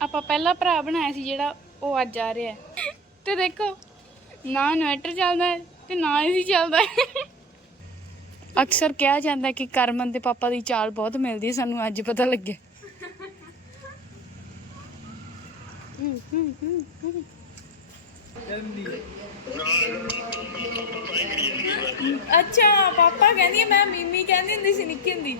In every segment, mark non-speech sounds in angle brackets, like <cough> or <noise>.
ਆਪਾਂ ਪਹਿਲਾ ਭਰਾ ਬਣਾਇਆ ਸੀ ਜਿਹੜਾ ਉਹ ਅੱਜ ਆ ਰਿਹਾ ਹੈ। ਤੇ ਦੇਖੋ ਨਾ ਇਨਵਰਟਰ ਚੱਲਦਾ ਹੈ ਤੇ ਨਾ ਏਸੀ ਚੱਲਦਾ ਹੈ। ਅਕਸਰ ਕਿਹਾ ਜਾਂਦਾ ਹੈ ਕਿ ਕਰਮਨ ਦੇ ਪਾਪਾ ਦੀ ਚਾਲ ਬਹੁਤ ਮਿਲਦੀ ਹੈ, ਸਾਨੂੰ ਅੱਜ ਪਤਾ ਲੱਗਿਆ। ਅੱਛਾ ਪਾਪਾ ਕਹਿੰਦੀ ਮੈਂ ਮੀਮੀ ਕਹਿੰਦੀ ਹੁੰਦੀ ਸੀ ਨਿੱਕੀ ਹੁੰਦੀ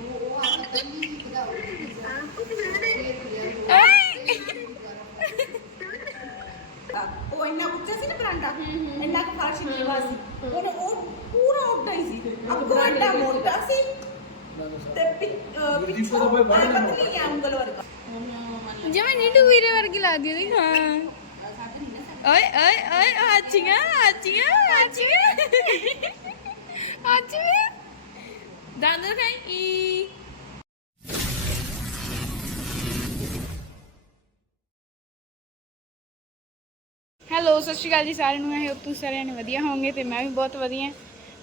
ਉਹ ਇੰਨਾ ਉੱਚਾ ਸੀ ਨਾ ਬਰਾਂਡਾ ਇੰਨਾ ਕੁ ਫਰਸ਼ ਨੀਵਾ ਸੀ ਉਹਨੇ ਉਹ ਪੂਰਾ ਉੱਡਾ ਹੀ ਸੀ ਅੱਗੋਂ ਐਡਾ ਮੋਟਾ ਸੀ ਤੇ ਪਿ- ਅਹ ਪਿੱਛੋਂ ਐ ਪਤਲੀ ਜਿਹੀ ਉਂਗਲ ਵਰਗਾ ਜਿਵੇਂ ਨੀਟੂ ਵੀਰੇ ਵਰਗੀ ਲੱਗਦੀ ਉਹਦੀ ਹਾਂ। ਓਏ ਓਏ ਓਏ, ਆਚੀਆਂ ਆਚੀਆਂ ਆਚੀਆਂ। ਆਚੀਆਂ। ਦੰਦ ਖਾਈ ਹੈਲੋ, ਸਤਿ ਸ਼੍ਰੀ ਅਕਾਲ ਜੀ ਸਾਰਿਆਂ ਨੂੰ। ਇਹ ਤੁਸੀਂ ਸਾਰਿਆਂ ਨੇ ਵਧੀਆ ਹੋਵੋਗੇ ਤੇ ਮੈਂ ਵੀ ਬਹੁਤ ਵਧੀਆ।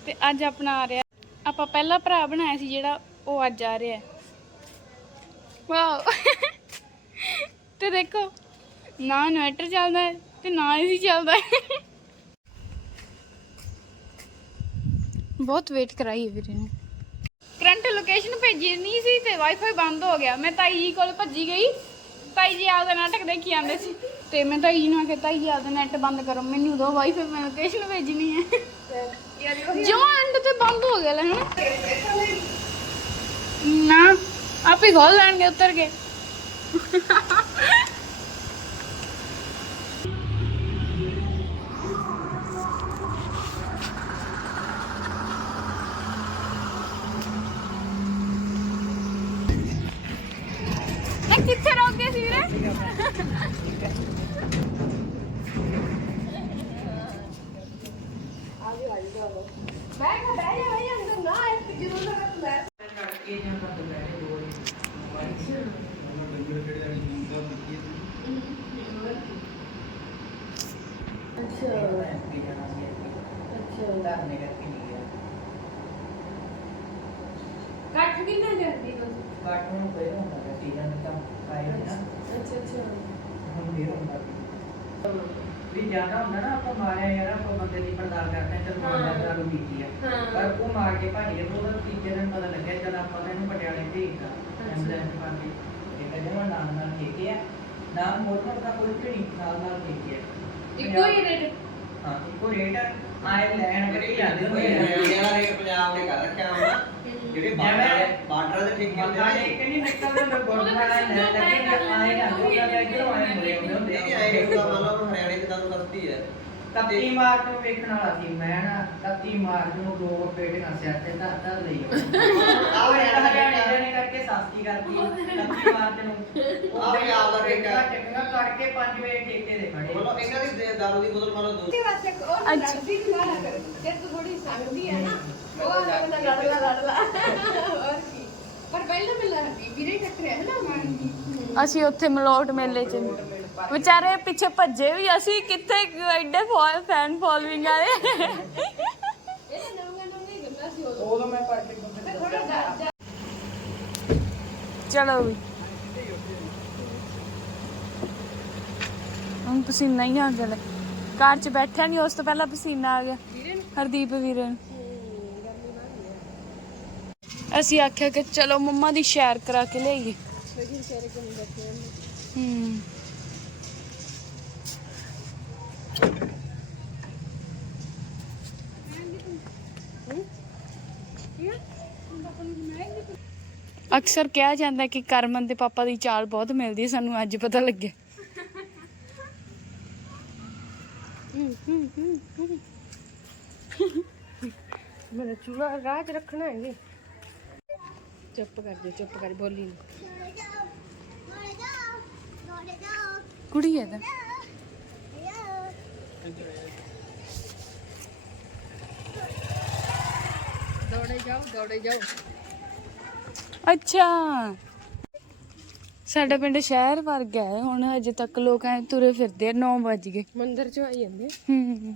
ਤੇ ਅੱਜ ਆਪਣਾ ਆ ਰਿਹਾ। ਆਪਾਂ ਪਹਿਲਾ ਭਰਾ ਬਣਾਇਆ ਸੀ ਜਿਹੜਾ ਉਹ ਅੱਜ ਆ ਰਿਹਾ। ਹੈ ਵਾਓ। ਤੇ ਦੇਖੋ ਨਾ ਇਨਵਰਟਰ ਚੱਲਦਾ ਹੈ ਤੇ ਨਾ ਏਸੀ ਚੱਲਦਾ ਹੈ। ਬਹੁਤ ਵੇਟ ਕਰਾਈ ਹੈ ਵੀਰੇ ਨੇ। ਕਰੰਟ ਲੋਕੇਸ਼ਨ ਭੇਜੀ ਨਹੀਂ ਸੀ ਤੇ ਵਾਈਫਾਈ ਬੰਦ ਹੋ ਗਿਆ। ਮੈਂ ਤਾਈ ਜੀ ਕੋਲ ਭੱਜੀ ਗਈ। ਤਾਈ ਜੀ ਆਪਦਾ ਨਾਟਕ ਦੇਖੀ ਜਾਂਦੇ ਸੀ। ਤੇ ਮੈਂ ਤਾਈ ਜੀ ਨੂੰ ਆਖਿਆ ਤਾਈ ਜੀ ਆਪਦਾ ਨੈਟ ਬੰਦ ਕਰੋ। ਮੈਨੂੰ ਦੋ ਵਾਈਫਾਈ ਮੈਂ ਲੋਕੇਸ਼ਨ ਭੇਜਣੀ ਹੈ। ਜੋ ਐਂਡ ਤੇ ਬੰਦ ਹੋ ਗਿਆ ਲੈ ਨਾ ਆਪੇ ਖੋਲ ਲੈਣਗੇ ਉੱਤਰ ਕੇ। ਕੱਠ ਕਿੰਨਾ ਜਾਂਦੀ ਬਸ ਕਾਟ ਨੂੰ ਕੋਈ ਹੁੰਦਾ ਹੈ ਸੀਜ਼ਨ ਤਾਂ ਆਏ ਨਾ। ਅੱਛਾ ਅੱਛਾ। ਹੁਣ ਵੀ ਹੁੰਦਾ ਵੀ ਜ਼ਿਆਦਾ ਹੁੰਦਾ ਨਾ ਆਪਾਂ ਮਾਰਿਆ ਯਾਰ ਆਪਾਂ ਬੰਦੇ ਦੀ ਪੜਤਾਲ ਕਰਦੇ ਹਾਂ ਚਲ ਮਾਰਿਆ ਦਾ ਨੂੰ ਕੀਤੀ ਆ। ਹਾਂ। ਪਰ ਉਹ ਮਾਰ ਕੇ ਭੱਜ ਗਿਆ ਉਹਦਾ ਤੀਜੇ ਦਿਨ ਪਤਾ ਲੱਗਿਆ ਜਦ ਆਪਾਂ ਤਾਂ ਇਹਨੂੰ ਪਟਿਆਲੇ ਭੇਜਦਾ ਐਂਬੂਲੈਂਸ ਪਾ ਕੇ ਇਹ ਕਹਿੰਦੇ ਮੈਂ ਨਾਲ ਨਾਲ ਠੇਕੇ ਆ ਨਾਮ ਮੋਟਰ ਦਾ ਕੋਈ ਨਹੀਂ ਨਾਲ ਨਾਲ ਠੇਕੇ ਆ। ਇੱਕੋ ਹੀ ਰੇਟ ਹਾਂ ਇੱਕੋ ਰੇਟ ਆ। ਆਏ ਲੈਣ ਕਰੀ ਜਾਂਦੇ ਹੋਏ ਆ। ਪੰਜਾਬ ਨੇ ਕਰ ਰੱਖਿਆ ਹੋਣਾ। ਜਿਹੜੇ ਬਾਰਡਰ ਬਾਰਡਰ ਦੇ ਠੇਕੇ ਹੁੰਦੇ ਨੇ। ਕੇ ਨਹੀਂ ਨਿਕਲਦੇ ਹੁੰਦੇ ਗੁਰਦੁਆਰਾ ਲੈ ਲੈ ਕੇ ਆਏ ਜਾਂਦੇ ਉਹਨਾਂ ਦੇ ਕਿਉਂ ਆਏ ਮੁੜੇ ਹੁੰਦੇ ਹੁੰਦੇ ਨਹੀਂ ਆਏ ਤਾਂ ਮੰਨ ਲਓ ਹਰਿਆਣੇ ਦੀ ਤੁਹਾਨੂੰ ਸਸਤੀ ਹੈ। ਕੱਤੀ ਮਾਰਚ ਨੂੰ ਵੇਖਣ ਵਾਲਾ ਸੀ ਮੈਂ ਨਾ ਕੱਤੀ ਮਾਰਚ ਨੂੰ ਦੋ ਪੇਟੀਆਂ ਸਿਰ ਤੇ ਧਰ ਧਰ ਲਈ ਆਹ ਹਰਿਆਣਾ ਹਰਿਆਣੇ ਨੇ ਕਰਕੇ ਸਸਤੀ ਕਰਦੀ ਕੱਤੀ ਮਾਰਚ ਨੂੰ ਆਹ ਪੰਜਾਬ ਦਾ ਠੇਕਾ। ਚੰਗਾ ਕਰਕੇ 5 ਵਜੇ ਠੇਕੇ ਦੇ ਖੜੇ ਮਤਲਬ ਇਹਨਾਂ ਦੀ ਦੇ- ਦਾਰੂ ਦੀ ਬੋਤਲ ਲਓ ਦੋ। ਤੇ ਵਾਸਤੇ ਉਹ ਲੱਗਦੀ ਵੀ ਨਾ ਕਰ ਜੇ ਤੂੰ ਥੋੜੀ ਸੰਗਦੀ ਹੈ ਨਾ। ਉਹ ਆਪਣਾ ਲੜ ਲਾ ਲੜ ਲਾ ਹੋਰ ਕੀ ਪਰ ਪਹਿਲਾਂ ਮਿਲਾ ਵੀਰੇ ਟੱਕਰਿਆ ਹੈ ਨਾ ਮਾਂ ਅਸੀਂ ਉੱਥੇ ਮਲੋਟ ਮੇਲੇ 'ਚ ਵਿਚਾਰੇ ਪਿੱਛੇ ਭੱਜੇ ਵੀ ਅਸੀਂ ਕਿੱਥੇ ਐਡੇ ਫੈਨ ਫੋਲੋਇੰਗ ਇਹ ਗੱਲਾਂ ਸੀ ਉਦੋਂ ਮੈਂ ਥੋੜਾ ਜਾ ਚਲੋ ਵੀ। ਹੁਣ ਪਸੀਨਾ ਹੀ ਆ ਗਿਆ। ਕਾਰ 'ਚ ਬੈਠਿਆ ਨਹੀਂ ਉਸ ਤੋਂ ਪਹਿਲਾਂ ਪਸੀਨਾ ਆ ਗਿਆ। ਹਰਦੀਪ ਵੀਰੇ ਨੂੰ। ਅਸੀਂ ਆਖਿਆ ਕਿ ਚਲੋ ਮੰਮਾ ਦੀ ਸ਼ੈਰ ਕਰਾ ਕੇ ਲਿਆਈਏ। ਹੂੰ। ਅਕਸਰ ਕਿਹਾ ਜਾਂਦਾ ਕਿ ਕਰਮਨ ਦੇ ਪਾਪਾ ਦੀ ਚਾਲ ਬਹੁਤ ਮਿਲਦੀ ਹੈ, ਸਾਨੂੰ ਅੱਜ ਪਤਾ ਲੱਗਿਆ। ਮੇਰਾ ਚੂੜਾ ਰਾਜ ਰੱਖਣਾ ਹੈ ਚੁੱਪ ਕਰ ਜਾ ਚੁੱਪ ਕਰ ਬੋਲੀ ਨਹੀਂ ਕੁੜੀ ਹੈ ਤਾਂ। ਦੌੜੇ ਜਾਓ ਦੌੜੇ ਜਾਓ। ਅੱਛਾ। ਸਾਡਾ ਪਿੰਡ ਸ਼ਹਿਰ ਵਰਗਾ ਹੈ ਹੁਣ ਅਜੇ ਤੱਕ ਲੋਕ ਐ ਤੁਰੇ ਫਿਰਦੇ ਆ 9 ਵਜ ਗਏ। ਮੰਦਿਰ ਚ ਆਈ ਜਾਂਦੇ ਹੂੰ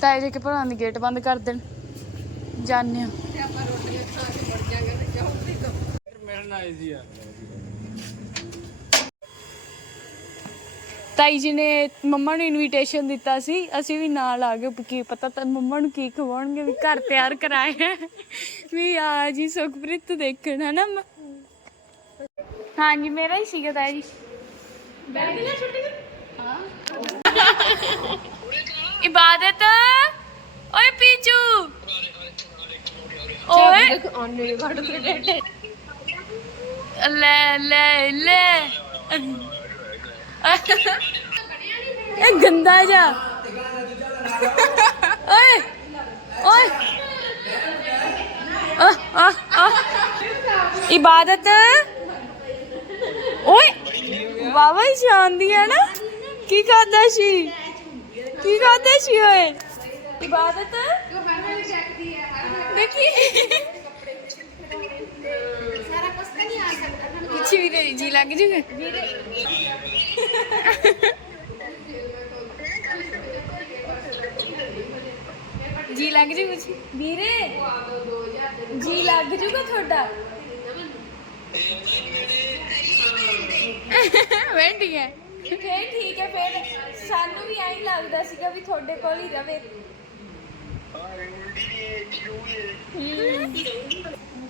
ਤਾਏ ਜੇ ਕਿ ਭਰਾਂ ਦੀ ਗੇਟ ਬੰਦ ਕਰ ਦੇਣ। ਜਾਣੇ ਆ ਤੇ ਆਪਾਂ ਰੋਟੀਆਂ ਖਾ ਕੇ ਮਰ ਜਾਾਂਗੇ ਤੇ ਜਾਉਂਦੀ ਤਾਂ ਮਿਲਣ ਆਏ ਸੀ ਯਾਰ ਤਾਈ ਜੀ ਨੇ ਮੰਮਾ ਨੂੰ ਇਨਵੀਟੇਸ਼ਨ ਦਿੱਤਾ ਸੀ ਅਸੀਂ ਵੀ ਨਾਲ ਆ ਗਏ ਕੀ ਪਤਾ ਤਾਂ ਮੰਮਾ ਨੂੰ ਕੀ ਖਵਾਉਣਗੇ ਵੀ ਘਰ ਤਿਆਰ ਕਰਾਏ ਹੈ। ਵੀ ਆ ਜੀ ਸੁਖਪ੍ਰੀਤ ਦੇਖਣ ਹੈ ਨਾ ਮ- ਹਾਂਜੀ ਮੇਰਾ ਹੀ ਸੀਗਾ ਤਾਈ ਜੀ। ਬੈਠ ਗਿਆ ਛੁੱਟੀ ਹਾਂ। ਇਬਾਦਤ। ਓਏ ਪੀਚੂ। ਓਏ। ਲੈ ਲੈ ਲੈ। ਇਹ ਗੰਦਾ ਜਾ ਓਏ ਓਏ। ਆ ਆ ਆ। ਇਬਾਦਤ। ਓਏ ਵਾਵਾ ਹੀ ਸ਼ਾਂਦੀ ਹੈ ਨਾ। ਕੀ ਕਰਦਾ ਸੀ? ਕੀ ਕਰਦਾ ਸੀ ਓਏ? ਇਬਾਦਤ। ਦੇਖੀ ਪਿੱਛੇ ਵੀ ਤੇਰੀ ਜੀ ਲੱਗ ਜੂਗਾ। ਜੀ ਲੱਗ ਜੂ ਕੁਛ? ਵੀਰੇ, ਜੀ ਲੱਗ ਜੂਗਾ ਤੁਹਾਡਾ। ਵੈਂਡੀ ਹੈ। ਫੇਰ ਠੀਕ ਹੈ, ਫੇਰ ਸਾਨੂੰ ਵੀ ਐਂ ਲੱਗਦਾ ਸੀਗਾ ਵੀ ਤੁਹਾਡੇ ਕੋਲ ਹੀ ਰਵੇ।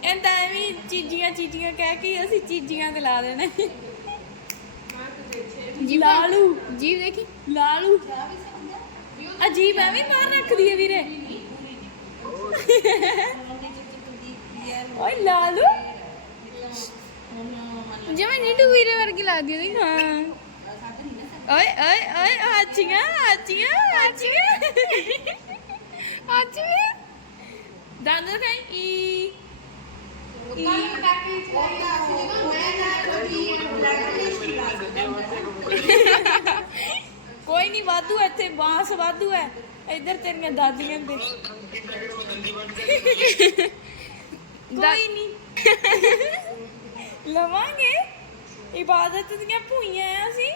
ਐਂਦਾ ਐਵੇਂ ਚੀਜ਼ੀਆਂ ਚੀਜ਼ੀਆਂ ਕਹਿ ਕੇ ਅਸੀਂ ਚੀਜ਼ੀਆਂ ਤੇ ਲਾ ਦੇਣਾ। ਜੀ ਲਾਲੂ ਜੀ ਦੇਖੀ, ਲਾਲੂ। ਅਜੀਬ ਐਵੇਂ ਬਾਹਰ ਰੱਖਦੀ ਹੈ ਵੀਰੇ। ਓਏ ਲਾਲੂ। ਜਿਵੇਂ ਨੀਟੂ ਵੀਰੇ ਵਰਗੀ ਲੱਗਦੀ ਹੈ ਹਾਂ। ਓਏ ਓਏ ਓਏ ਆਚੀਆਂ ਆਚੀਆਂ ਆਚੀਆਂ ਆਚੀਆਂ ਦੰਦ ਖਾਈ ਈ। ਈ। ਕੋਈ ਨਹੀਂ ਵਾਧੂ ਇੱਥੇ, ਬਾਂਸ ਵਾਧੂ ਹੈ। ਇੱਧਰ ਤੇਰੀਆਂ ਦਾਦੀਆਂ ਦੇ। ਕੋਈ ਨਹੀਂ ਲਵਾਂਗੇ। ਇਬਾਦਤ ਦੀਆਂ ਭੂਈਆਂ ਆ ਅਸੀਂ।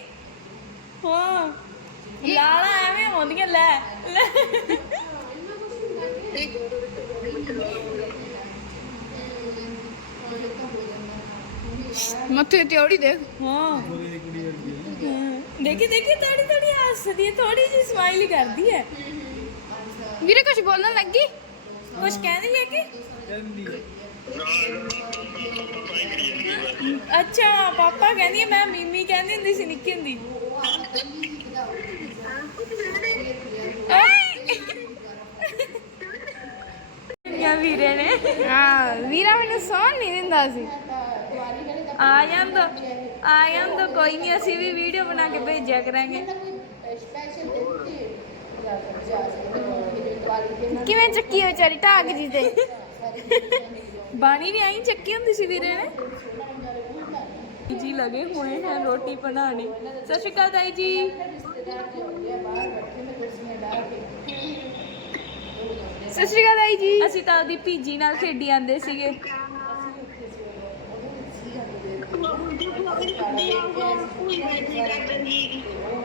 ਹਾਂ। ਲਾਲਾ ਐਵੇਂ ਆਉਂਦੀਆਂ ਲੈ। ਲੈ। ਮੱਥੇ ਤੇ ਔੜੀ ਦੇਖ ਹਾਂ ਦੇਖੀ ਦੇਖੀ ਥੋੜੀ ਥੋੜੀ ਹੱਸਦੀ ਹੈ ਥੋੜੀ ਜਿਹੀ ਸਮਾਈਲ ਕਰਦੀ ਹੈ ਵੀਰੇ ਕੁਝ ਬੋਲਣ ਲੱਗੀ ਕੁਝ ਕਹਿੰਦੀ ਹੈ ਕਿ ਅੱਛਾ ਪਾਪਾ ਕਹਿੰਦੀ ਹੈ, ਮੈਂ ਮੀਮੀ ਕਹਿੰਦੀ ਹੁੰਦੀ ਸੀ ਨਿੱਕੀ ਹੁੰਦੀ ਯਾ ਵੀਰੇ ਨੇ। ਹਾਂ ਵੀਰਾ ਮੈਨੂੰ ਸੌਣ ਨਹੀਂ ਦਿੰਦਾ ਸੀ। ਆ ਜਾਂਦਾ ਆ ਜਾਂਦਾ ਕੋਈ ਨਹੀਂ ਅਸੀਂ ਵੀ ਵੀਡੀਓ ਬਣਾ ਕੇ ਭੇਜਿਆ ਕਰਾਂਗੇ। ਕਿਵੇਂ ਚੱਕੀ ਹੈ ਵਿਚਾਰੀ ਢਾਕ ਜੀ ਤੇ? ਬਾਣੀ ਵੀ ਆਈ ਚੱਕੀ ਹੁੰਦੀ ਸੀ ਵੀਰੇ ਨੇ। ਜੀ ਲਗੇ ਹੋਏ ਹੈ ਰੋਟੀ ਬਣਾਣੇ ਸਤਿ ਸ਼੍ਰੀ ਅਕਾਲ ਤਾਈ ਜੀ। ਸਤਿ ਸ਼੍ਰੀ ਅਕਾਲ ਤਾਈ ਜੀ। ਅਸੀਂ ਤਾਂ ਉਹਦੀ ਭੀਜੀ ਨਾਲ ਖੇਡੀ ਆਂਦੇ ਸੀਗੇ।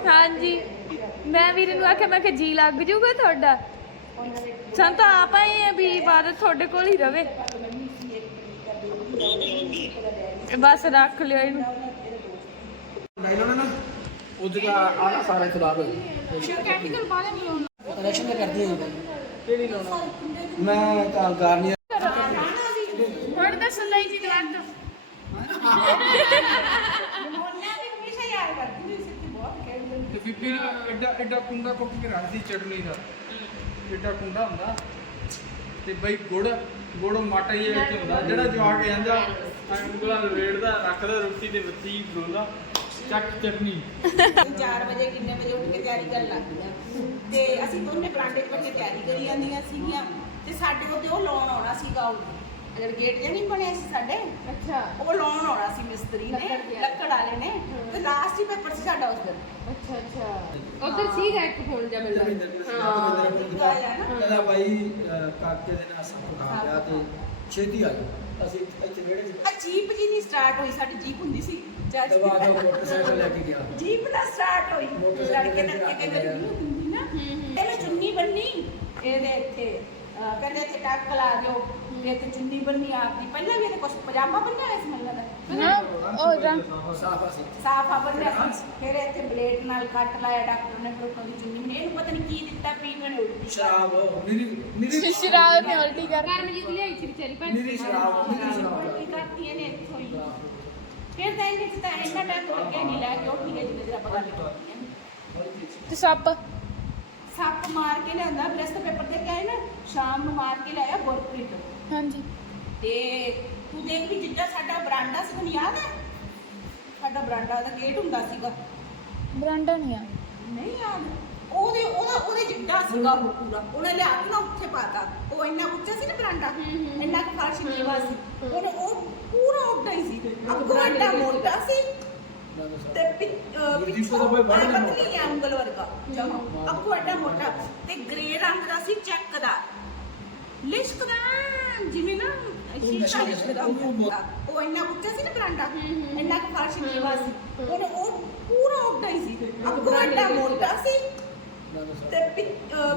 ਹਾਂਜੀ। ਮੈਂ ਵੀਰੇ ਨੂੰ ਆਖਿਆ ਮੈਂ ਕਿ ਜੀ ਲੱਗ ਜੂਗਾ ਤੁਹਾਡਾ। ਸਾਨੂੰ ਤਾਂ ਆਪ ਆਏ ਆ ਵੀ ਇਬਾਦਤ ਤੁਹਾਡੇ ਕੋਲ ਹੀ ਰਵੇ। ਬਸ ਰੱਖ ਲਿਓ ਇਹਨੂੰ। ਲਾਈਨ ਨਾ ਉਹ ਸਾਰਾ ਖਰਾਬ ਹੋ ਗਿਆ ਕੈਮੀਕਲ ਬਾਲੇ ਬਲੋਨ ਕਨੈਕਸ਼ਨ ਤਾਂ ਕਰਦੀ ਹੈ। ਕਿਹੜੀ ਲਾਉਣਾ ਮੈਂ ਤਾਂ ਕਰਨੀ ਹੁਣ ਦੱਸੋ ਤਾਈ ਜੀ ਦੁਬਾਰਾ ਤੇ। ਬੀਬੀ ਨੇ ਐਡਾ ਐਡਾ ਕੁੰਡਾ ਕੁੱਟ ਕੇ ਰੱਖਦੀ ਚਟਨੀ ਦਾ। ਐਡਾ ਕੁੰਡਾ ਹੁੰਦਾ। ਤੇ ਬਈ ਗੁੜ ਗੁੜ ਮਾਟਾ ਹੀ ਵਿੱਚ ਹੁੰਦਾ। ਜਿਹੜਾ ਜਵਾ ਕੇ ਜਾਂਦਾ ਉਂਗਲਾਂ ਲਵੇੜਦਾ ਰੱਖਦਾ ਰੋਟੀ ਦੇ ਵੱਤੀ ਬਰੋਲਾ ਚੱਕ ਚਟਨੀ। 4 ਵਜੇ ਕਿੰਨੇ ਵਜੇ ਉੱਠ ਕੇ ਤਿਆਰੀ ਕਰਨ ਲੱਗ ਗਈਆਂ। ਤੇ ਅਸੀਂ ਦੋਨੇ ਬਰਾਂਡੇ 'ਚ ਬੈਠੇ ਤਿਆਰੀ ਕਰੀ ਜਾਂਦੀਆਂ ਸੀਗੀਆਂ। ਤੇ ਸਾਡੇ ਉਹਦੇ ਉਹ ਲਾਉਣ ਆਉਣਾ ਸੀਗਾ ਉਹ। ਅਗਰ ਗੇਟ ਜਿਹਾ ਨਹੀਂ ਬਣਿਆ ਸੀ ਸਾਡੇ ਅੱਛਾ। ਉਹ ਲਾਉਣ ਆਉਣਾ ਸੀ ਮਿਸਤਰੀ ਨੇ ਲੱਕੜ ਦੇ। ਲੱਕੜ ਵਾਲੇ ਨੇ। ਤੇ ਲਾਸਟ ਹੀ ਪੇਪਰ ਸੀ ਸਾਡਾ ਉਸ ਦਿਨ। ਅੱਛਾ ਅੱਛਾ। ਉਧਰ ਸੀਗਾ ਇੱਕ ਫੋਨ ਜਿਹਾ ਮਿਲਦਾ ਆਇਆ ਨਾ। ਕਹਿੰਦਾ ਬਾਈ ਅਹ, ਕਾਕੇ ਦੇ ਨਾਲ ਸੱਪ ਖਾ ਗਿਆ ਤੇ ਛੇਤੀ ਆ ਜਾ ਅਸੀਂ ਇੱਥੇ ਵਿਹੜੇ 'ਚ ਆ ਜੀਪ ਜੀ ਨਹੀਂ ਸਟਾਰਟ ਹੋਈ ਸਾਡੀ ਜੀਪ ਹੁੰਦੀ ਸੀ ਚਾਚੀ ਦਵਾ ਦਾ ਮੋਟਰਸਾਈਕਲ ਲੈ ਕੇ ਗਿਆ। ਜੀਪ ਨਾ ਸਟਾਰਟ ਹੋਈ। ਮੋਟਰਸਾਈਕਲ ਲੜਕੇ ਤੇ ਲੜਕੇ ਆ ਕਹਿੰਦੇ ਹੁੰਦੀ ਨਾ ਇਹਨੇ ਚੁੰਨੀ ਬੰਨੀ ਇਹਦੇ ਇੱਥੇ। ਕਹਿੰਦੇ ਇੱਥੇ ਟੱਕ ਲਾ ਦਿਓ ਤੇ ਇੱਥੇ ਚੁੰਨੀ ਬੰਨੀ ਆਪਦੀ। ਪਹਿਲਾਂ ਵੀ ਇਹਦੇ ਕੁਛ ਪਜਾਮਾ ਬੰਨਿਆ ਹੋਇਆ ਸੀ ਮੈਨੂੰ ਲੱਗਦਾ? ਨਾ ਉਹ ਰੰਗ ਸਾਫਾ ਬੰਨਿਆ ਸੀ। ਫਿਰ ਇੱਥੇ ਬਲੇਡ ਨਾਲ ਕੱਟ ਲਾਇਆ ਡਾਕਟਰ ਨੇ ਫਿਰ ਉੱਤੋਂ ਦੀ ਚੁੰਨੀ ਬੰਨੀ। ਇਹਨੂੰ ਪਤਾ ਨਹੀਂ ਕੀ ਦਿੱਤਾ ਪੀਣ ਨੇ ਉਲਟੀ ਸ਼ਰਾਬ ਨਿਰੀ ਨਿਰੀ ਸ਼ਰਾਬ ਨੇ ਉਲਟੀ ਕਰ ਕਰਮਜੀਤ ਲਿਆਈ ਸੀ ਵਿਚਾਰੀ ਭੈਣ। ਨਿਰੀ ਸ਼ਰਾਬ ਨਿਰੀ ਸ਼ਰਾਬ। ਉਲਟੀ ਕਰਤੀ ਇਹਨੇ ਇੱਥੋਂ ਹੀ। ਫਿਰ ਤਾਂ ਇਹਨੇ ਤਾਂ ਇੰਨਾ ਟਾਈਮ ਲੱਗਿਆ ਨਹੀਂ ਲੈ ਕੇ ਉੱਠੀ ਗਈ ਜਿੱਦੇ ਆਪਾਂ ਗੱਲ ਕਰਨੀ ਹੈ। ਤੇ ਸੱਪ? ਸੱਪ ਮਾਰ ਕੇ ਲਿਆਂਦਾ ਬ੍ਰੈਸਟ ਪੇਪਰ ਦੇ ਕੇ ਆਏ ਨਾ ਸ਼ਾਮ ਨੂੰ ਮਾਰ ਕੇ ਲਿਆਇਆ ਗੁਰਪ੍ਰੀਤ। ਹਾਂਜੀ। ਤੇ ਤੂੰ ਦੇਖ ਵੀ ਜਿੱਦਾਂ ਸਾਡਾ ਬਰਾਂਡਾ ਸੀ ਤੈਨੂੰ ਯਾਦ ਹੈ ਸਾਡਾ ਬਰਾਂਡਾ ਦਾ ਗੇਟ ਹੁੰਦਾ ਸੀਗਾ। ਬਰਾਂਡਾ ਨਹੀਂ ਆ। ਨਹੀਂ ਯਾਦ। ਉਹਦੇ ਉਹਦਾ ਉਹਦੇ ਜਿੱਡਾ ਸੀਗਾ ਉਹ ਪੂਰਾ। ਉਹਨੇ ਲਿਆ ਕੇ ਨਾ ਉੱਥੇ ਪਾਤਾ। ਉਹ ਇੰਨਾ ਉੱਚਾ ਸੀ ਨਾ ਬਰਾਂਡਾ ਇੰਨਾ ਕੁ ਫਰਸ਼ ਨੀਵਾ ਸੀ। ਉਹਨੇ ਉਹ ਪੂਰਾ ਉੱਡਾ ਹੀ ਸੀ। ਅੱਗੋਂ ਮੋਟਾ ਸੀ। ਆ ਉਂਗਲ ਵਰਗਾ ਜਮਾ ਅੱਗੋਂ ਐਡਾ ਮੋਟਾ। ਤੇ ਗ੍ਰੇ ਰੰਗ ਦਾ ਸੀ ਚੈੱਕ ਦਾ। ਲਿਸ਼ਕਦਾ ਜਿਵੇਂ ਨਾ ਸ਼ੀਸ਼ਾ ਲਿਸ਼ਕਦਾ ਹੁੰਦਾ। ਉਹ ਇੰਨਾ ਉੱਚਾ ਸੀ ਨਾ ਬਰਾਂਡਾ ਇੰਨਾ ਕੁ ਫਰਸ਼ ਨੀਵਾ ਸੀ। ਉਹਨੇ ਉਹ ਪੂਰਾ ਉੱਡਾ ਹੀ ਸੀ। ਅੱਗੋਂ ਐਡਾ ਮੋਟਾ ਸੀ। ਤੇ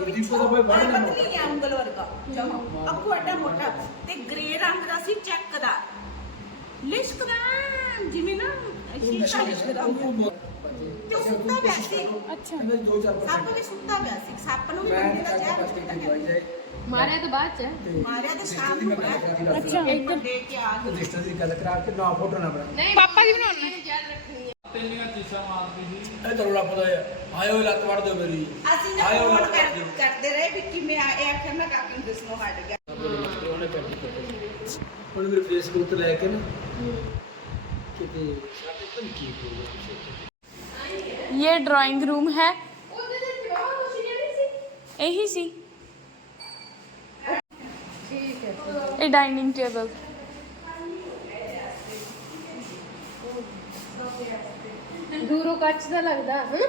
ਪਿੱਛੋਂ ਪਤਲੀ ਆ ਉਂਗਲ ਵਰਗਾ? ਅੱਗੋਂ ਐਡਾ ਮੋਟਾ। ਤੇ ਗ੍ਰੇ ਰੰਗ ਦਾ ਸੀ ਚੈੱਕ ਦਾ। ਲਿਸ਼ਕਦਾ ਜਿਵੇਂ ਨਾ ਸ਼ੀਸ਼ਾ ਲਿਸ਼ਕਦਾ ਹੁੰਦਾ। ਤੇ ਉਹ ਸੁੱਤਾ ਪਿਆ ਸੀ ਅੱਛਾ ਦੋ ਚਾਰ ਸੱਪ ਵੀ ਸੁੱਤਾ ਪਿਆ ਸੀ ਸੱਪ ਨੂੰ ਵੀ ਬੰਦੇ ਦਾ ਜ਼ਹਿਰ ਸੁੱਤਾ ਗਿਆ ਮਾਰਿਆ ਤਾਂ ਬਾਅਦ ਚ ਮਾਰਿਆ ਤੇ ਸ਼ਾਮ ਨੂੰ ਹੋਇਆ ਅੱਛਾ ਇੱਧਰ ਦੇ ਕੇ ਆ ਗਏ ਰਜਿਸਟਰ ਦੀ ਗੱਲ ਕਰਾ ਕੇ ਨਾ ਫੋਟੋ ਨਾ ਬਣਾ ਨਹੀਂ ਪਾਪਾ ਕੀ ਬਣਾਉਣਾ ਯਾਦ ਰੱਖਣੀ ਹੈ ਤੈਨੀਆਂ ਚੀਸਾਂ ਮਾਰਦੀ ਸੀ ਇਹ ਤਰੋੜਾ ਪਤਾ ਹੈ ਆਇਓ ਲੱਤ ਵੜ ਦਿਓ ਮੇਰੀ ਅਸੀਂ ਨਾ ਆਇਓ ਫੋਨ ਲੱਤ ਵੜ ਕਰ- ਦਿਓ ਕਰਦੇ ਰਹੇ ਵੀ ਕਿਵੇਂ ਆ ਇਹ ਆਖਿਆ ਮੈਂ ਕਾਕੇ ਨੂੰ ਦੱਸਣੋਂ ਹਟ ਗਿਆ ਉਹਨੇ ਕਰਦੀ ਉਹਨੇ ਮੇਰੇ ਫੇਸਬੁੱਕ ਤੇ ਲੈ ਕੇ ਨਾ ਕਿਤੇ ਸਾਡੇ ਪਨ ਕੀ ਹੋਊਗਾ ये ड्राइंग रूम है यही सी ਠੀਕ ਹੈ ये डाइनिंग टेबल ਦੂਰੋਂ ਕੱਚ ਦਾ ਲੱਗਦਾ ਹਾਂ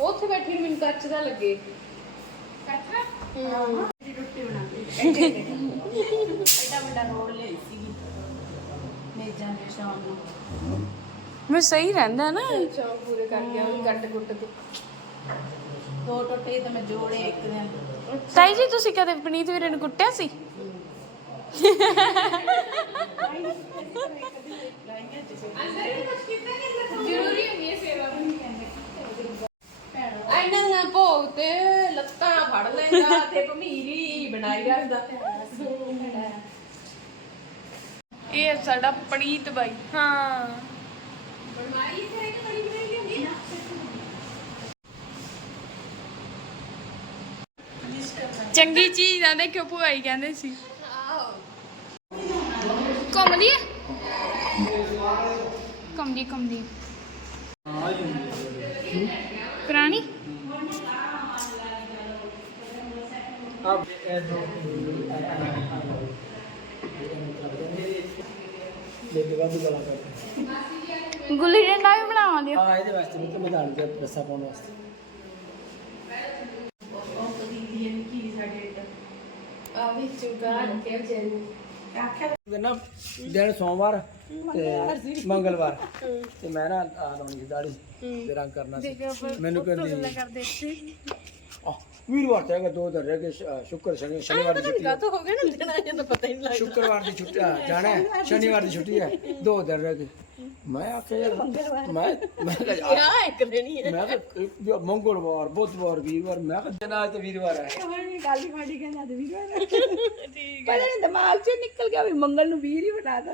ਉੱਥੇ ਬੈਠੀ ਨੂੰ ਮੈਨੂੰ ਕੱਚ ਦਾ ਲੱਗੇ <laughs> ਰੋਟੀ ਬਣਾਉਂਦੇ ਐਡਾ ਵੱਡਾ ਰੋਲ ਲਈ ਸੀਗੀ ਮੇਜ਼ਾਂ ਦੇ ਸ਼ਾਮ ਨੂੰ ਮੈਂ ਸਹੀ ਰਹਿੰਦਾ ਨਾ। ਚਾਹ ਪੂਰੇ ਕਰਕੇ ਉਹ ਕੱਟ ਕੁੱਟ ਦੋ ਟੋਟੇ ਤਾਂ ਮੈਂ ਜੋੜੇ ਇੱਕ ਦਿਨ ਤੁਸੀਂ ਕਦੇ ਪਨੀਤ ਵੀਰੇ ਭੋਗ ਤੇ ਲੱਤਾਂ ਫੜ ਲੈਂਦਾ ਇਹ ਸਾਡਾ ਪਨੀਤ ਬਾਈ। ਹਾਂ। ਬਣਾਈ ਤੇ ਇੱਕ ਬੜੀ ਬਣਾਈ ਹੁੰਦੀ ਨਾ ਚੰਗੀ ਚੀਜ਼ ਆ ਦੇਖਿਓ ਭੁਆਈ ਕਹਿੰਦੇ ਸੀ ਘੁੰਮ ਲਈਏ ਘੁੰਮ ਲਈ ਘੁੰਮ ਲਈ ਪੁਰਾਣੀ अब ये दो लेके बाद गला करते ਗੁੱਲੀ ਡੰਡਾ ਵੀ ਬਣਾਵਾ ਦਿਓ। हाँ ਇਹਦੇ ਵਾਸਤੇ ਵੀ ਮੈਂ ਦਾਣ ਕੇ ਰਸਾ ਪਾਉਣ ਵਾਸਤੇ। ਉਹ ਕਦੀ ਦੀ ਇਹ ਕੀ ਸਾਡੇ ਇੱਧਰ ਆ ਵੀ ਚੁਗਾ ਰੱਖਿਆ ਵਿਚਾਰੀ ਨੂੰ ਦਿਨ ਸੋਮਵਾਰ ਤੇ ਮੰਗਲਵਾਰ। ਤੇ ਮੈਂ ਨਾ ਆ ਲਾਉਣੀ ਸੀ ਦਾੜੀ ਤੇ ਰੰਗ ਕਰਨਾ ਸੀ। ਮੈਨੂੰ ਕਹਿੰਦੀ ਆਹ, ਵੀਰਵਾਰ ਤੇ ਹੈਗਾ ਦੋ ਦਿਨ ਰਹਿ ਗਏ ਸ਼- ਸ਼ੁੱਕਰ ਸ਼ਨੀ ਸ਼ਨੀਵਾਰ ਦੀ ਛੁੱਟੀ ਹੈ। ਤਾਂ ਹੋ ਗਿਆ ਨਾ ਦਿਨਾਂ ਇਹ ਤਾਂ ਪਤਾ ਹੀ ਨਹੀਂ ਲੱਗਦਾ। ਸ਼ੁੱਕਰਵਾਰ ਦੀ ਛੁੱਟੀ ਆ, ਜਾਣਾ ਹੈ। ਸ਼ਨੀਵਾਰ ਦੀ ਛੁੱਟੀ ਹੈ। ਦੋ ਦਿਨ ਰਹਿ ਗਏ। ਮੈਂ ਆਖਿਆ ਯਾਰ ਮੈਂ ਮੈਂ ਕਿਹਾ ਯਾਰ, ਆ ਇੱਕ ਦਿਨ ਹੀ ਹੈ। ਮੈਂ ਕਿਹਾ ਮੰਗਲਵਾਰ ਬੁੱਧਵਾਰ ਵੀਰਵਾਰ ਮੈਂ ਕਿਹਾ ਦਿਨ ਅੱਜ ਤੇ ਵੀਰਵਾਰ ਹੈ। ਗਾਲੀ ਮਾੜੀ ਕਹਿੰਦਾ ਤੇ ਵੀਰ ਠੀਕ ਹੈ। ਪਹਿਲਾਂ ਦਿਮਾਗ ਚੋਂ ਨਿਕਲ ਗਿਆ ਵੀ ਮੰਗਲ ਨੂੰ ਵੀਰ ਹੀ ਬਣਾਤਾ